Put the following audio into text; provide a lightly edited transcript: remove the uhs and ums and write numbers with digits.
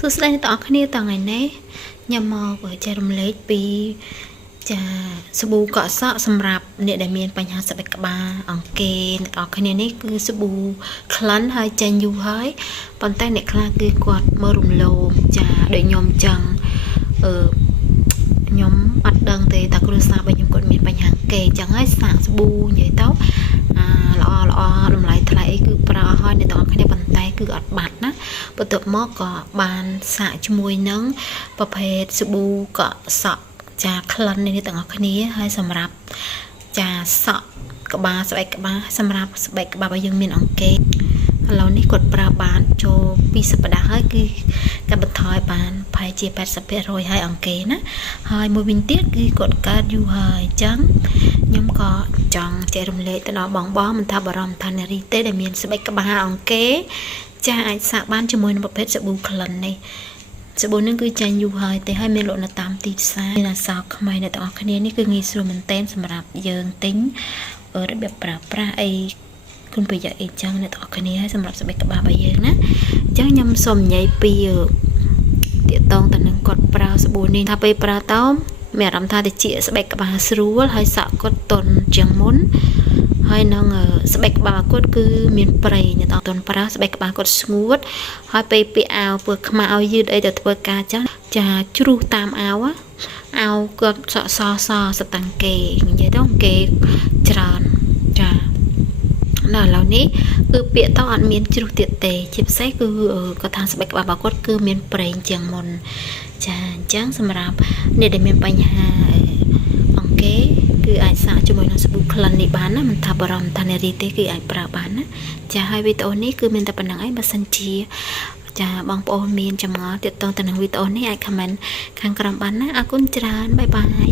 សួស្តីអ្នកទាំងអស់គ្នាតថ្ងៃនេះខ្ញុំមកចែករំលែកពីចាសាប៊ូកក់សក់សម្រាប់អ្នកដែលមានបញ្ហាស្បែកក្បាលអង្គេអ្នកទាំងអស់គ្នានេះគឺសាប៊ូក្លិនហើយចេញយូរហើយប៉ុន្តែអ្នកខ្លះគឺគាត់មើលរំលោភចាដូចខ្ញុំចឹងខ្ញុំអត់ដឹងទេតែគ្រួសាររបស់ខ្ញុំគាត់មានបញ្ហាអង្គេចឹងហើយសាកសាប៊ូនិយាយទៅល្អតម្លៃថ្លៃអីគឺប្រើហើយអ្នកទាំងអស់គ្នាប៉ុន្តែគឺអត់បាត់ណាបន្ទាប់មកក៏បានសាកជាមួយនឹងប្រភេទសាប៊ូកក់សក់ចាក្លិននេះទាំងអស់គ្នាហើយសម្រាប់ចាសក់ក្បាលស្បែកក្បាលសម្រាប់ស្បែកក្បាលរបស់យើងមានអង្គេឥឡូវនេះគាត់ប្រើបានចូល2សប្តាហ៍ហើយគឺកាត់បន្ថយបានប្រហែលជា 80% ហើយអង្គេណាហើយមួយវិញទៀតគឺគាត់កើតយូរហើយអញ្ចឹងខ្ញុំក៏ចង់ចែករំលែកទៅដល់បងមិនថាបារម្ភថានារីទេដែលមានស្បែកក្បាលអង្គេចាអាចសាកបានជាមួយនឹងប្រភេទសាប៊ូក្លិននេះសាប៊ូនឹងគឺចាញ់យូរហើយទេហើយមានលក់នៅតាមទីផ្សារមានអសរខ្មែរអ្នកទាំងអស់គ្នានេះគឺងាយស្រួលមែនទែនសម្រាប់យើងទិញរបៀបប្រើប្រាស់អីគុណប្រយោជន៍អីចឹងអ្នកទាំងអស់គ្នាហើយសម្រាប់ស្បែកក្បាលរបស់យើងណាអញ្ចឹងខ្ញុំសូមនិយាយពីទាក់ទងទៅនឹងគាត់ប្រើសាប៊ូនេះថាពេលប្រើតោមានអារម្មណ៍ថាតិចស្បែកក្បាលស្រួលហើយសក់គាត់ទន់ជាងមុនហើយនឹងស្បែកក្បាលគាត់គឺមានប្រេងអ្នកទាំងទន់ប្រើស្បែកក្បាលគាត់ស្ងួតហើយពេលពាក់អាវពើខ្មៅឲ្យយឺតអីទៅធ្វើការចឹងចាជ្រុះតាមអាវគាត់សក់សសតាំងគេនិយាយទៅគេច្រើនចាឥឡូវនេះគឺពាក្យតអត់មានជ្រុះទៀតទេជាពិសេសគឺគាត់ថាស្បែកក្បាលរបស់គាត់គឺមានប្រេងជាងមុនចាអញ្ចឹងសម្រាប់អ្នកដែលមានបញ្ហាអង្គេគឺអាចសាកជាមួយនឹងសាប៊ូក្លិននេះបានណាមិនថាបារម្ភថានារីទេគឺអាចប្រើបានណាចាហើយវីដេអូនេះគឺមានតែប៉ុណ្្នឹងឯងបើសិនជាចាបងប្អូនមានចម្ងល់ទាក់ទងទៅនឹងវីដេអូនេះអាច comment ខាងក្រោមបានណាអរគុណច្រើនបាយបាយ